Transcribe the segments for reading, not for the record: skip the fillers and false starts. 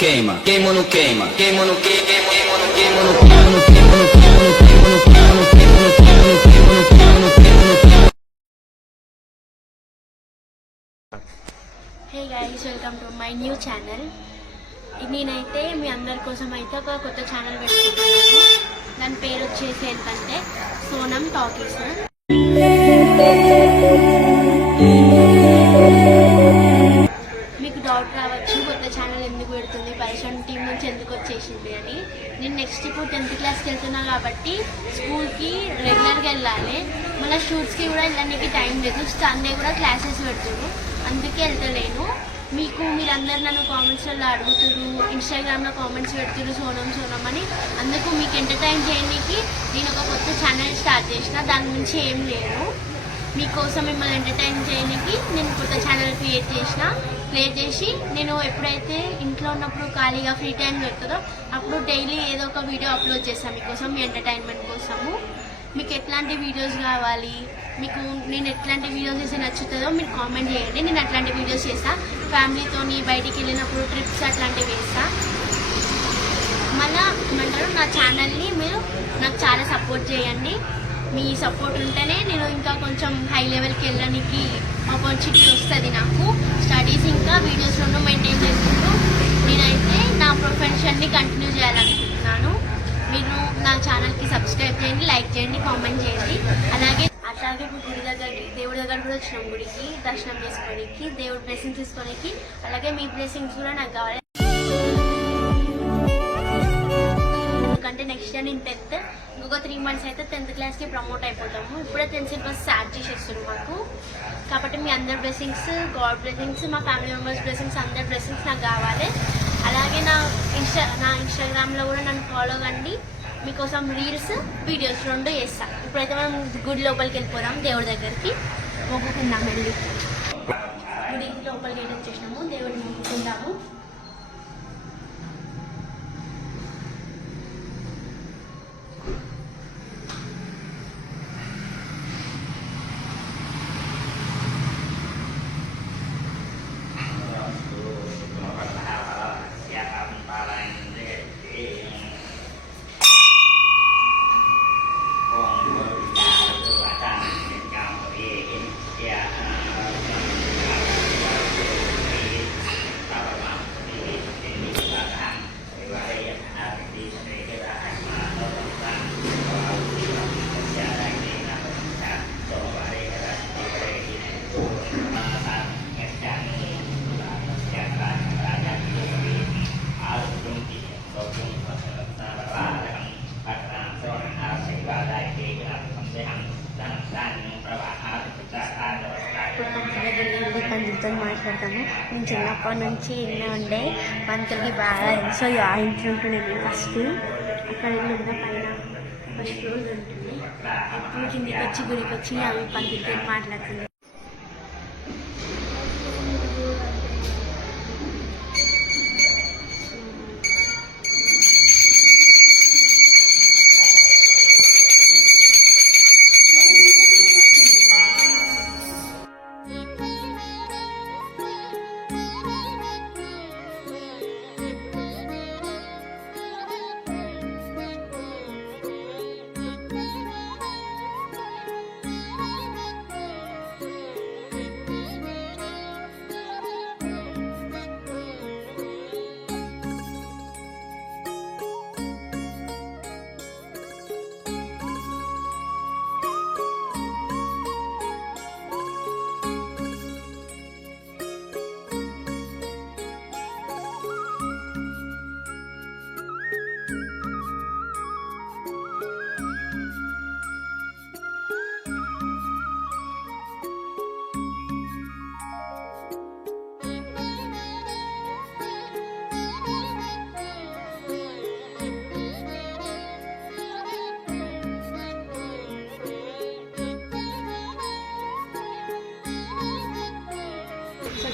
queima, queima ou não queima, queima ou não queima, queima ou não queima, queima ou não queima, queima ou não queima, queima ou não queima, queima ou não queima, queima ou não queima, queima ou não queima. Hey guys, welcome to my new channel. నేనైతే మీ అందరి కోసం అయితే ఒక కొత్త channel పెట్టుకుంటున్నాను. దాని పేరు వచ్చేసి ఏంటంటే సోనం టాకీస్. మీకు డౌట్ రావచ్చు, కొత్త ఛానల్ ఎందుకు పెడుతుంది, పరిశ్రమ టీం నుంచి ఎందుకు వచ్చేసింది అని. నేను నెక్స్ట్ ఇప్పుడు 10th క్లాస్కి వెళ్తున్నా కాబట్టి స్కూల్కి రెగ్యులర్గా వెళ్ళాలి. మళ్ళీ షూట్స్కి కూడా వెళ్ళడానికి టైం లేదు. సండే కూడా క్లాసెస్ పెడుతుంది, అందుకే వెళ్తలేను. మీరందరూ నన్ను కామెంట్స్లో అడుగుతున్నారు, ఇన్స్టాగ్రామ్లో కామెంట్స్ పెడుతున్నారు సోనం సోనం అని. అందుకు మీకు ఎంటర్టైన్ చేయడానికి నేను ఒక కొత్త ఛానల్ స్టార్ట్ చేసిన. దాని నుంచి ఏం లేదు, మీకోసం మిమ్మల్ని ఎంటర్టైన్ చేయడానికి నేను కొత్త ఛానల్ క్రియేట్ చేసి నేను ఎప్పుడైతే ఇంట్లో ఉన్నప్పుడు ఖాళీగా ఫ్రీ టైం దొరుకుతుందో అప్పుడు డైలీ ఏదో ఒక వీడియో అప్లోడ్ చేస్తాను మీకోసం, మీ ఎంటర్టైన్మెంట్ కోసము. మీకు ఎట్లాంటి వీడియోస్ కావాలి, మీకు నేను ఎట్లాంటి వీడియోస్ చేస్తే నచ్చుతుందో మీరు కామెంట్ చేయండి. నేను అట్లాంటి వీడియోస్ చేస్తాను. ఫ్యామిలీతోని బయటికి వెళ్ళినప్పుడు ట్రిప్స్ అట్లాంటివి వేస్తాను. మళ్ళీ ఏమంటారు, నా ఛానల్ని మీరు నాకు చాలా సపోర్ట్ చేయండి. మీ సపోర్ట్ ఉంటేనే నేను ఇంకా కొంచెం హై లెవెల్కి వెళ్ళడానికి ఆపర్చునిటీ వస్తుంది. నాకు స్టడీస్ ఇంకా వీడియోస్ రెండు మెయింటైన్ చేసుకుంటూ నేనైతే నా ప్రొఫెషన్ని కంటిన్యూ చేయాలనుకుంటున్నాను. మీరు నా ఛానల్కి సబ్స్క్రైబ్ చేయండి, లైక్ చేయండి, కామెంట్ చేయండి. అలాగే ఇప్పుడు దేవుడి దగ్గర కూడా వచ్చినాం, గుడికి దర్శనం చేసుకోవడానికి, దేవుడి బ్లెస్సింగ్స్ తీసుకోవడానికి. అలాగే మీ బ్లెస్సింగ్స్ కూడా నాకు కావాలి. ఎందుకంటే నెక్స్ట్ ఇయర్ నేను 10th, ఇంకొక 3 months అయితే 10th క్లాస్కి ప్రమోట్ అయిపోతాము. ఇప్పుడే 10th సిలబస్ స్టార్ట్ చేసేస్తారు మాకు. కాబట్టి మీ అందరి బ్లెస్సింగ్స్, గాడ్ బ్లెస్సింగ్స్, మా ఫ్యామిలీ మెంబర్స్ బ్లెస్సింగ్స్, అందరి బ్లెస్సింగ్స్ నాకు కావాలి. అలాగే నా ఇన్స్టాగ్రామ్లో కూడా నన్ను ఫాలో కండి. మీకోసం రీల్స్, వీడియోస్ రెండు చేస్తాను. ఇప్పుడైతే మనం గుడి లోపలికి వెళ్ళిపోదాం, దేవుడి దగ్గరికి మొక్కుకుందాం. వెళ్ళి గుడి లోపలికి వెళ్ళి వచ్చేసినాము, దేవుడిని మొక్కుకుందాము. పంతులతో మాట్లాడతాము. నేను చిన్నప్పటి నుంచి ఇన్నే ఉండే, పంతులకి బాగా తెలుసు. ఆ ఇంట్లో ఉంటుండే ఫస్ట్, అక్కడ ఇల్లు ఉన్న పైన ఫస్ట్ రోజు ఉంటుంది. ఇప్పుడు కిందికి వచ్చి గుడికి వచ్చి అవి పంతులతో మాట్లాడుతుంది.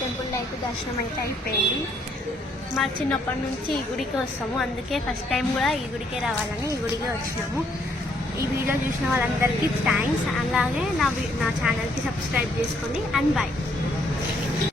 టెంపుల్లో అయితే దర్శనం అయితే అయిపోయింది. మాకు చిన్నప్పటి నుంచి ఈ గుడికి వస్తాము, అందుకే ఫస్ట్ టైం కూడా ఈ గుడికే రావాలని ఈ గుడికే వచ్చినాము. ఈ వీడియో చూసిన వాళ్ళందరికీ థ్యాంక్స్. అలాగే నా ఛానల్కి సబ్స్క్రైబ్ చేసుకోండి. And bye.